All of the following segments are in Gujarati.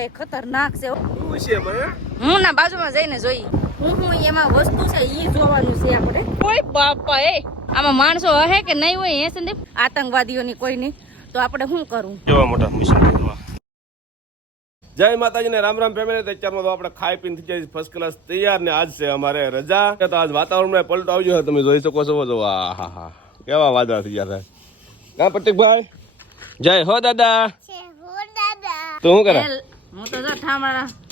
ઓય ખતરનાક છે હો. હું? ના બાજુમાં જઈને જોઈ. હું હું એમાં વસ્તુ છે ઈ જોવાનું છે આપણે. કોઈ બાપા એ. આમાં માણસો હે કે નહીં હોય હે સંદીપ? આતંકવાદીઓની કોઈ નહીં. તો આપણે શું કરવું જોવા મોટા મિશન જય માતાજી ને રામ રામ ફેમિલી તો અત્યારમાં તો આપણે ખાઈ પીને થઈ જાય ફર્સ્ટ ક્લાસ તૈયાર ને આજ છે અમારે રજા. તો આજ વાતાવરણમાં પલટો આવ્યો છે તમે જોઈ શકો છો જો આ હા હા. કેવા વાદળા થઈ ગયા કા પ્રતિકભાઈ. જય હો દાદા. તો શું કરે? હું તો જો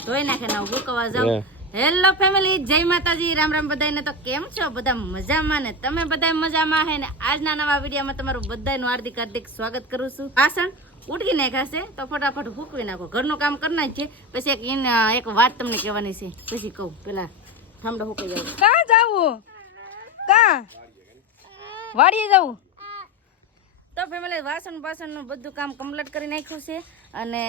ધોઈ નાખે ને ભૂકવા જાઉં. હેલો ફેમિલી જય માતાજી. રામ રામ બધાને તો કેમ છો? બધા મજામાં ને? તમે બધા મજામાં હે ને? આજના નવા વિડીયોમાં તમારું બધાનું હાર્દિક હાર્દિક સ્વાગત કરું છું. વાસણ ઉડકી નાખાશે તો ફટાફટ હૂકવી નાખો. ઘરનું કામ કરી છે પછી એક એક વાત તમને કહેવાની છે. પછી કહું. પેલા ઠામડો હૂકી જાવ કાં જાવું? કાં વાડીએ જાવું? તો ફેમિલી વાસણ બાસણનું બધું કામ કમ્પ્લીટ કરી નાખ્યું છે. અને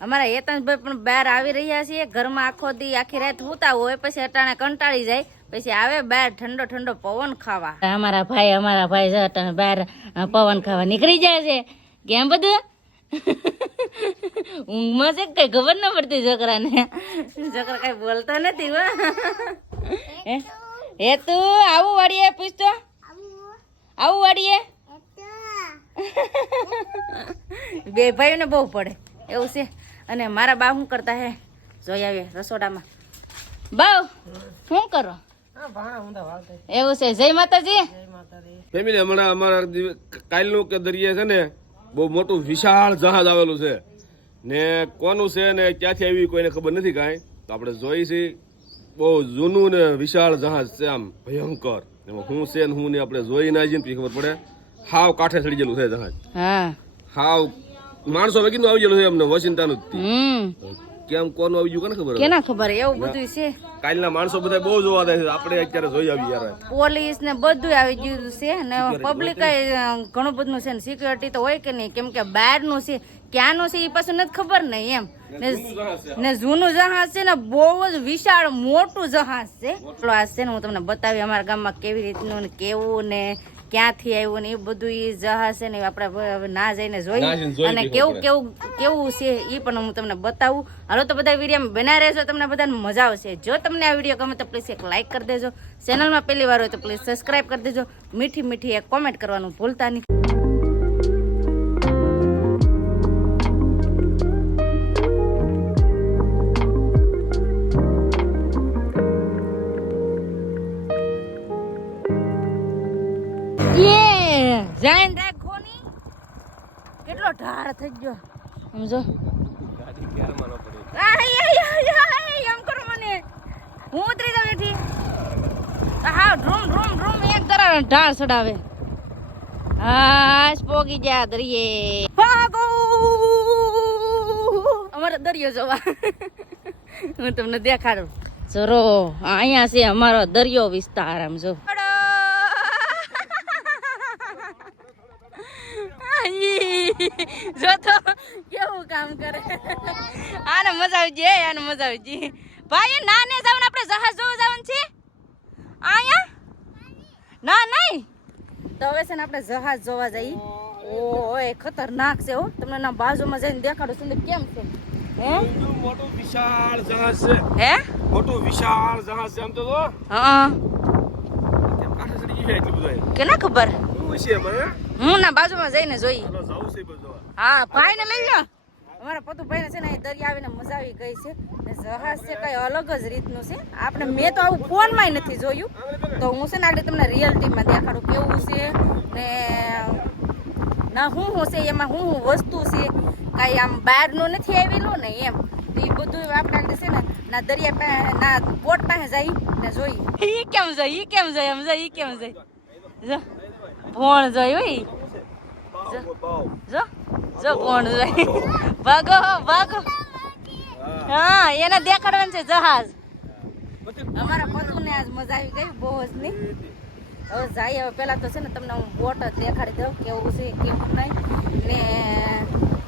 અમારા હેતનભાઈ પણ બહાર આવી રહ્યા છીએ. ઘરમાં આખો દી આખી રાત હુતા હોય પછી અટાણે કંટાળી જાય પછી આવે બહાર ઠંડો ઠંડો પવન ખાવા. અમારા ભાઈ અમારા ભાઈ છે અટાણે બહાર પવન ખાવા નીકળી જાય છે. કેમ બધું? ઊંઘમાં છે કઈ ખબર ન પડતી છોકરાને? છોકરા કઈ બોલતો નથી વા હે? હે તું આવું વાડીએ પૂછતો? આવું વાડીએ? બે ભાઈઓને બહુ પડે. એવું છે. અને મારા બા શું કરતા હે? જોઈ આવીએ રસોડામાં. બા શું કરો? એવું છે. જય માતાજી. ફેમિલી હમણાં અમારા કાલનું કે દરિયે છે ને બહુ મોટું વિશાળ જહાજ આવેલું છે. ને કોનું છે ને ક્યાંથી આવી કોઈને ખબર નથી કાંઈ. તો આપણે જોઈ છે બહુ જૂનું ને વિશાળ જહાજ છે આમ ભયંકર. એમાં શું છે ને હું ને આપણે જોઈ ના જઈએ ને પછી ખબર પડે. હાવ કાઠે ચડી ગયેલું છે જહાજ. હા. હાવ માણસો વગીનું આવી ગયેલું છે અમને જ કેમ કોનું આવી ગયું ખબર કેના ખબર? એવું બધું છે. કાલના માણસો બધા બહુ જોવા દે છે. આપણે અત્યારે જોઈ આવી યાર પોલીસ ને બધું આવી ગયું છે ને પબ્લિક ઘણું બધું છે ને સિક્યોરિટી તો હોય કે નહીં? કેમ કે બહારનું છે. ક્યાંનું છે એ પાછું નથી ખબર નહીં એમ. ને ને જૂનું જહાજ છે ને બહુ જ વિશાળ મોટું જહાજ છે. એટલો આ છે ને હું તમને બતાવી અમારા ગામમાં કેવી રીતનું ને કેવું ને ક્યાંથી આવ્યું ને એ બધું એ જહાજ છે ને એ આપણે ના જઈને જોઈ અને કેવું કેવું કેવું છે એ પણ હું તમને બતાવું. હાલો તો બધા વીડિયો બના રહેજો તમને બધાને મજા આવશે. જો તમને આ વીડિયો ગમે તો પ્લીઝ એક લાઇક કરી દેજો. ચેનલમાં પહેલી વાર હોય તો પ્લીઝ સબસ્ક્રાઇબ કરી દેજો. મીઠી મીઠી એક કોમેન્ટ કરવાનું ભૂલતા નહીં. ઢાળ થઈ ગયો. સમજો? એમ કરો મને. હું ઉતરી જાવ એથી હા ડ્રૂમ ડ્રૂમ ડ્રૂમ એક તરફ ઢાળ ચડાવે. હાશ પોગી ગયા દરિયે. ભાગો! અમારો દરિયો જોવા. હું તમને દેખાડું. ચલો અહીંયા છે અમારો દરિયો વિસ્તાર આમ જો. જો તો કેવું કામ કરે. આને મજા આવી જાય આને મજા આવી જાય ભાઈ નાને જવાનું આપણે જહાજ જોવા જવાનું છે? આયા ના નહીં? તો હવે છે ને આપણે જહાજ જોવા જઈએ. ઓય ખતરનાક છે હો. તમને ના બાજુમાં જઈને દેખાડું સુંદર કેમ છે? હે? મોટું વિશાળ જહાજ છે. હે? મોટું વિશાળ જહાજ છે આમ તો હા. કેમ કાંઠે છે એટલું બધું કે ના ખબર હું? ના બાજુમાં જઈને જોઈ ચાલો જાવું છે એ બધું જોવા. હા ભાઈ ને લઈ લો અમારા પતુ ભાઈ છે ને અહીં દરિયા આવીને મજા આવી ગઈ છે. ને જહાજ છે કઈ અલગ જ રીતનું છે. આપણે મેં તો આવું ફોનમાં નથી જોયું. તો હું છે ને આગળ તમને રિયલિટીમાં દેખાડું કેવું છે ને ના હું હું છે, એમાં હું હું વસ્તુ છે, કાંઈ આમ બહારનું નથી આવેલું ને એમ. એ બધું આપણે આગળ છે ને, ના દરિયા પાસે ના બોટ પાસે જઈ ને જોઈ. એ કેમ જાય એ કેમ જાય એમ જાય એ કેમ જાય. જો, ભોણ જાય હોય. જો. જો કોણ જાય ભાગો ભાગો. હા એને દેખાડવાનું છે જહાજ. અમારા પતુને આજ મજા આવી ગઈ બહુ જ નહીં. હવે જાય હવે પેલા તો છે ને તમને હું બોટ જ દેખાડી દઉં કેવું છે કેવું નહીં. ને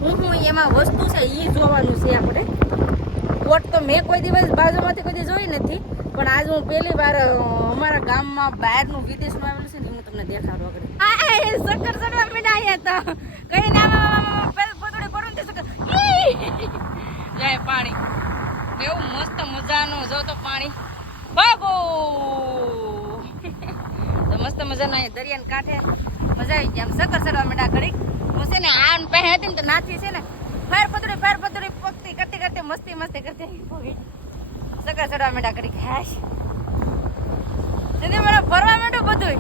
હું હું એમાં વસ્તુ છે એ જોવાનું છે આપણે. બોટ તો મેં કોઈ દિવસ બાજુમાંથી કોઈ જોઈ નથી પણ આજ હું પહેલી વાર અમારા ગામમાં બહારનું વિદેશમાં આવેલું છે ને હું તમને દેખાડું આગળ. આ શક્કર ચડવા મીડા કઈ નામ જાય કેવું મસ્ત મજાનું. જો તો પાણી. બાબુ! મસ્ત મજાનો અહીંયા દરિયાને કાંઠે મજા આવી ગયા આમ સકર ચડવા મેડા ઘડીક હું છે ને આ પહે હતી ને તો નાથી છે ને ફેર પતરી ફેર પતરી પકતી, કરતી કરતી, મસ્તી મસ્તી કરતી પોગી સકર ચડવા મેડા ઘડીક હાશ. દીદી મને ફરવા માંડું બધું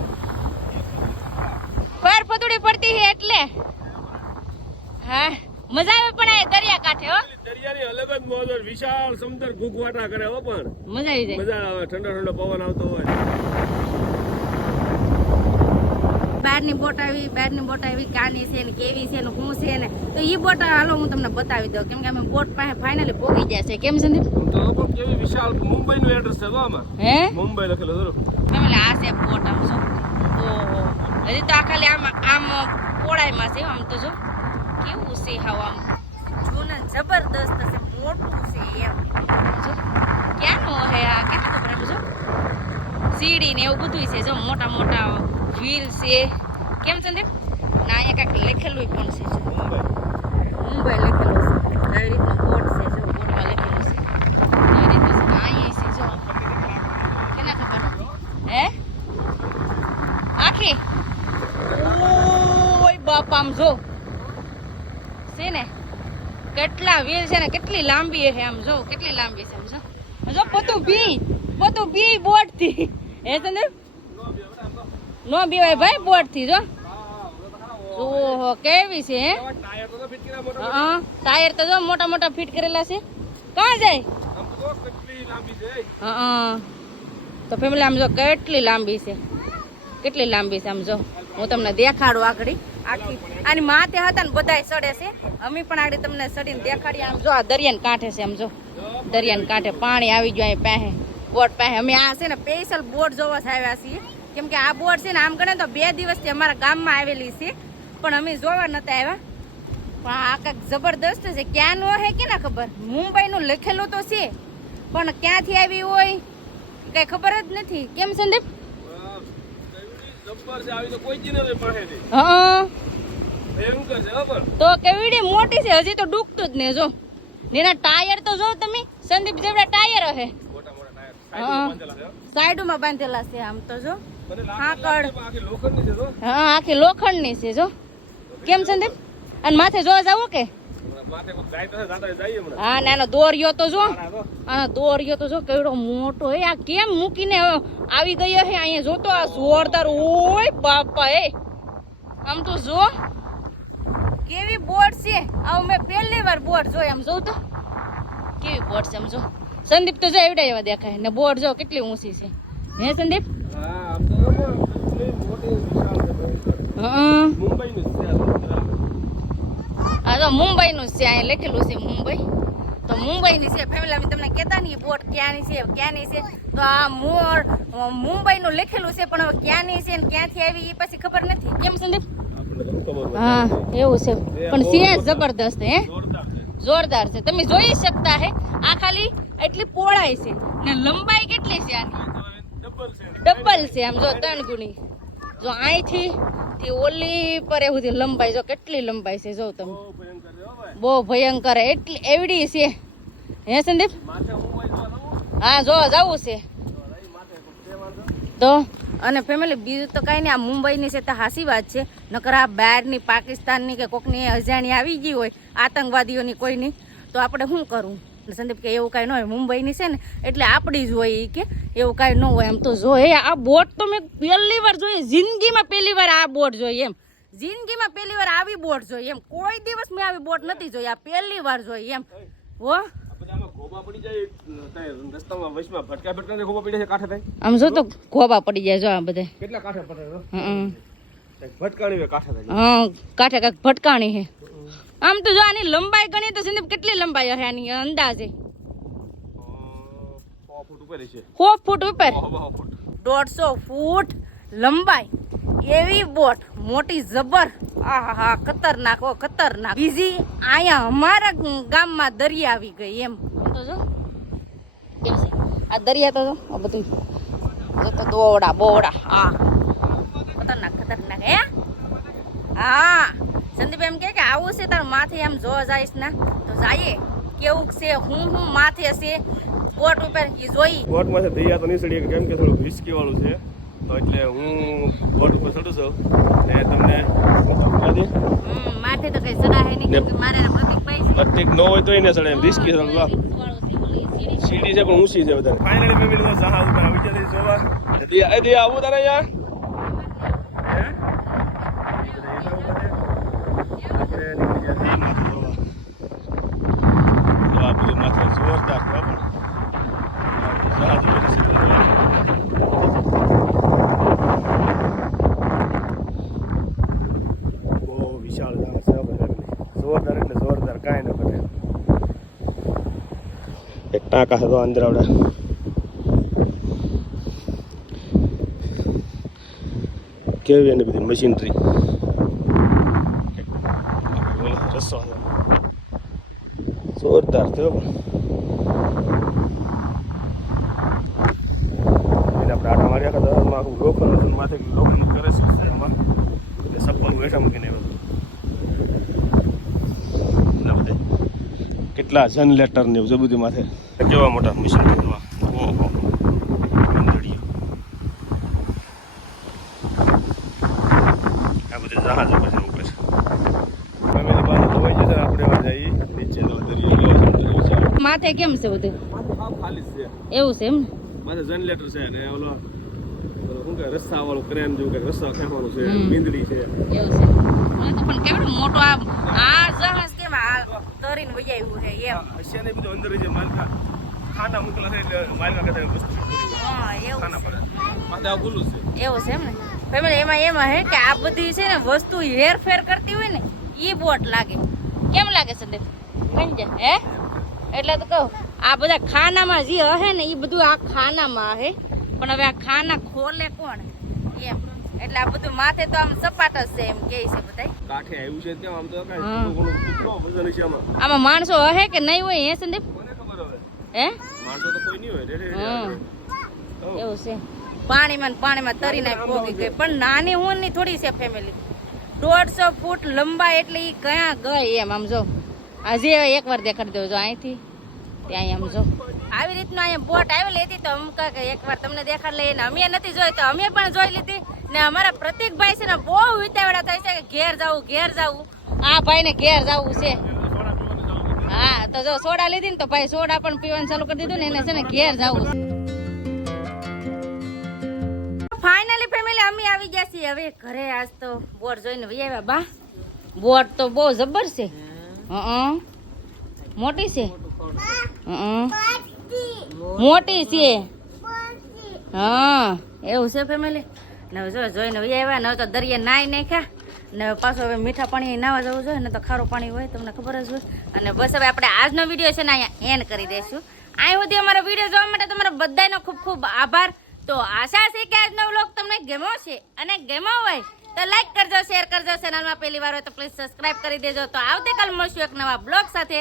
ફેર પતરી પડતી એટલે. હા. મજા આવે પણ આ દરિયા કાંઠે હો. દરિયાની અલગ જ મોજ હોય. વિશાળ સમુદ્ર ઘૂઘવાટા કરે હો પણ. મજા આવી જાય. મજા આવે ઠંડો ઠંડો પવન આવતો હોય. બહારની બોટ આવી બહારની બોટ આવી કાની છે ને કેવી છે ને શું છે ને તો એ બોટ હાલો હું તમને બતાવી દઉં કેમ કે અમે બોટ પાસે ફાઇનલી પોગી ગયા છે કેમ સંદીપ? ને તો લોકો કેવી વિશાળ મુંબઈ નું એડ્રેસ છે આમાં. હે? મુંબઈ લખેલું જરૂર ફેમિલી આ છે બોટ આમ શું ઓહો. હજી તો આ ખાલી આમ આમ પોળાઈમાં છે આમ તો જો. કેવું છે હાવ આમ? જૂનું જબરદસ્ત છે મોટું છે એમ. ક્યાંનું હે આ? કેટલું ખબર જો સીડી ને એવું બધું છે જો મોટા મોટા વ્હીલ છે. કેમ સંદીપ ના અહીંયા કાંઈક લખેલું પણ છે જો. મુંબઈ. મુંબઈ લખેલું છે. આવી રીતનું બોર્ડ છે જો બોર્ડમાં લખેલું છે. આવી રીતનું છે. અહીંયા છે જો. કેના ખબર હે? આખી? ઓય બાપ આમ જો. છે ને? કેટલા વ્હીલ છે ને, કેટલી લાંબી છે આમ જો, કેટલી લાંબી છે આમ જો. જો, પોતું બી પોતું બી બોટથી હે તને નો? બીવાય ભાઈ બોટથી જો. ઓહો, કેવી છે, હે? હા ટાયર તો જો મોટા મોટા ફિટ કરેલા છે. કાં જાય? હા તો ફેમિલી આમ જો કેટલી લાંબી છે. કેટલી લાંબી છે આમ જો. હું તમને દેખાડું આગળ. આખી. આની માતે હતા ને બધાય સડે છે. અમે પણ આગળ તમને સડીને દેખાડીએ. આમ જો આ દરિયાને કાંઠે છે, આમ જો. દરિયાને કાંઠે પાણી આવી ગયું અહીં પાસે. બોટ પાસે. અમે આ છે ને સ્પેશિયલ બોટ જોવા આવ્યા છીએ. કેમ કે આ બોટ છે ને આમ ગણે તો બે દિવસથી અમારા ગામમાં આવેલી છે. પણ અમે જોવા નતા આવ્યા. પણ આ કાંઈક જબરદસ્ત છે. ક્યાંનો હે કે ના ખબર? મુંબઈનું લખેલું તો છે. પણ ક્યાંથી આવી હોય કઈ ખબર જ નથી. કેમ સંદીપ હા, કેવડી જબ્બર છે આવી તો કોઈ જ નથી પાસેથી હા. તો કેવડી મોટી છે હજી તો ડૂબતું જ ને જો. એના ટાયર તો જો તમે સંદીપ જેવડા ટાયર હે. સાઈડમાં બાંધેલા છે આમ તો જો. હા આખી લોખંડની છે જો. કેમ સંદીપ? અને માથે જોવા જવું કે? માથે ના જાય દોર ગયો હા નાનો દોરિયો તો જો. આનો દોરિયો તો જો કેવડો મોટો હે. આ કેમ મૂકીને આવી ગયો હે? અહીંયા જોતો આ જોરદાર. ઓય બાપા એ. આમ તો જો. કેવી બોટ છે? આવું મેં પહેલી વાર બોટ જોઈ આમ જોઉં તો. કેવી બોટ છે આમ જો. સંદીપ તો જો એવડા એવા દેખાય. ને બોટ જો કેટલી ઊંચી છે. હે સંદીપ? હા, આમ આ તો મુંબઈનું જ છે અહીંયા લખેલું છે મુંબઈ. તો મુંબઈની છે ફેમિલી અમે તમને કહેતા નહીં બોટ ક્યાંની છે ક્યાંની છે. તો આ મોર મુંબઈનું લખેલું છે પણ હવે ક્યાંની છે ને ક્યાંથી આવી એ પછી ખબર નથી. કેમ સંદીપ. હા એવું છે. પણ સિંહ જબરદસ્ત હે? જોરદાર છે. તમે જોઈ શકતા હે આ ખાલી એટલી પોળાઈ છે. ને લંબાઈ કેટલી છે આની? ડબલ છે. ડબલ છે આમ જો ત્રણ ગુણી. જો અહીંથી થી ઓલી પર એવું લંબાઈ જો કેટલી લંબાઈ છે જો તમે બહુ ભયંકર. એટલી એવડી છે હે સંદીપ? હા જો જવું છે? તો અને ફેમિલી બીજું તો કાંઈ નહીં આ મુંબઈની છે તો હાસી વાત છે નકર આ બહારની પાકિસ્તાનની કે કોકની અજાણી આવી ગઈ હોય આતંકવાદીઓની કોઈની તો આપણે શું કરવું એટલે સંદીપ કે એવું કાંઈ ન હોય. મુંબઈની છે ને એટલે આપણી જ હોય કે એવું કાંઈ ન હોય એમ તો જોઈએ. આ બોટ તો મેં પહેલી વાર જોઈએ જિંદગીમાં પહેલી વાર આ બોટ જોઈ એમ. જિંદગીમાં પહેલી વાર આવી બોટ જોઈ એમ. કોઈ દિવસ મેં આવી બોટ નથી જોઈ. આ પહેલી વાર જોઈ એમ. હો? આમાં ગોબા ગોબા જો તો ખોબા પડી જાય જો આ બધા. કેટલા કાંઠે પડે ભટકાણી હા કાંઠે કાંઈક ભટકાણી છે. આમ તો જો આની લંબાઈ ગણી તો સંદીપ કેટલી લંબાઈ હશે આની અંદાજે? સો ફૂટ ઉપર? દોઢસો ફૂટ લંબાઈ. એવી બોટ મોટી જબર. આહા હા ખતરનાક ઓ ખતરનાક. બીજી અહીંયા અમારા ગામમાં દરિયા આવી ગઈ એમ. આમ તો જો આ દરિયા તો જો બધું તો દોડા બોડા હા. ખતરનાક ખતરનાક હે? હા સંદીપ એમ કે કે આવું છે તાર માથે એમ જોવા જઈશ ના તો જઈએ. કેવું છે હું હું માથે છે બોટ ઉપર ઈ જોઈ. બોટમાં દરિયા તો નહીં ચડીએ કેમ કે થોડું રિસ્કી વાળું છે તો એટલે હું બોટ ઉપર ચડું છું ને તમને હમ, માથે તો કઈ સડા હે નહીં કેમ કે મારે પ્રતિકભાઈ છે. પ્રત્યેક ન હોય તોય ને ચડે એમ રિસ્કી છે વાળો છે, ઓલી સીડી. સીડી છે પણ ઊંચી છે વધારે. ફાઇનલી ફેમિલી માં જહાજ ઉપર વિચારી જોવા. દિયા એ દિયા આવું તારે યાર હે આપણે નીકળી ગયા છીએ માથે જોવા. જો આ બધું માથે વિશાળ જહાજ એટલે જોરદાર કાંઈ ન ઘટે એક ટાંકા હતો અંદર આવડે કેવી એની બધી મશીનરી રસ્તો હતો. જોરદાર થયો પણ એને આપણે આટા હતા લોખંડ હતું માથે લોખંડ કરે છે. એમાં એટલે સપ્પલ બેઠા મૂકીને આવ્યો. બધે. કેટલા જનરેટર ને એવું બધું માથે? કેવા મોટા મશીન ઓહો. ગંધડીઓ. આ બધે જહાજ ઉપર છે. ઉપર આપણે જઈએ. નીચે તો દરિયો. માથે કેમ છે બધું? માથે ખાલી છે. એવું છે એમ માથે જનરેટર છે ને ઓલો ઓલો શું કે રસ્તા વાળું ક્રેન જેવું કે રસ્તા ખેંચવાનું છે બિંદડી છે. એવું છે. પણ કેવડું મોટો આ આ જહાજ કેમ આ તરીને આવ્યું છે એમ? એશિયાને બધું અંદર જે માલકા ખાના મુકલા છે એટલે માલકા કદાચ વસ્તુ. હા એવું છે. માથે આ ખુલ્લું છે. એવું છે એમ ને? એમાં એમાં હે કે આ બધી છે ને વસ્તુ હેરફેર કરતી હોય ને ઈ બોટ લાગે. કેમ લાગે સંદેપ? સમજે હે? એટલે તો કહું આ બધા ખાનામાં જે હે ને એ બધું આ ખાનામાં હે. પણ હવે આ ખાના ખોલે કોણ? એમ. એટલે આ બધું માથે તો આમ સપાટ જ છે એમ કે છે બધા કાઠે આવ્યું છે ત્યાં આમ તો. કાંઈ કેટલો વજન છે આમાં. આમાં માણસો હે કે નહીં હોય હે સંદીપ? મને ખબર હવે? હે? માણસો તો કોઈ નહીં હોય રે. હો. એવું છે. પાણીમાં પાણીમાં તરીને પોગી ગઈ. પણ નાની હું ની થોડી છે ફેમિલી દોઢસો ફૂટ લંબા એટલે એ ક્યાં ગઈ એમ આમ જો. આજે એકવાર દેખાડી દઉં જો અહીંથી. ત્યાં આમ જો. આવી રીતનું અહીંયા બોટ આવેલી હતી તો અમ કહે એકવાર તમને દેખાડ લઈએ. અમે નથી જોઈ તો અમે પણ જોઈ લીધી. ને અમારા પ્રતિકભાઈ છે ને બહુ વિતાવડા થાય છે કે ઘેર જવું ઘેર જવું. આ ભાઈને ઘેર જવું છે. હા તો જો સોડા લીધી ને તો ભાઈ સોડા પણ પીવાનું ચાલુ કરી દીધું ને એને છે ને ઘેર જવું છે. ફાઇનલી ફેમિલી અમે આવી ગયા છીએ. હવે ઘરે આજ તો બોટ જોઈને વહી આવ્યા બા. બોટ તો બહુ જબર છે. હં? મોટી છે? હં મોટી છે. હા, એવું છે ફેમિલી ને જો, જોઈને વહી આવ્યા, ને તો દરિયા નાઈ નાખ્યા. ને પાછું હવે મીઠા પાણી નાવા જવું જોઈએ ને તો ખારું પાણી હોય, તમને ખબર જ હોય. અને બસ હવે આપણે આજનો વીડિયો છે ને અહીંયા એન્ડ કરી દઈશું. અહીં સુધી અમારો વીડિયો જોવા માટે તમારા બધાનો ખૂબ ખૂબ આભાર. તો આશા છે કે આજનો વ્લોગ તમને ગમ્યો છે અને ગમ્યો હોય તો લાઈક કરજો શેર કરજો. ચેનલમાં પહેલી વાર હોય તો પ્લીઝ સબસ્ક્રાઇબ કરી દેજો. તો આવતીકાલ મળશું એક નવા બ્લોગ સાથે.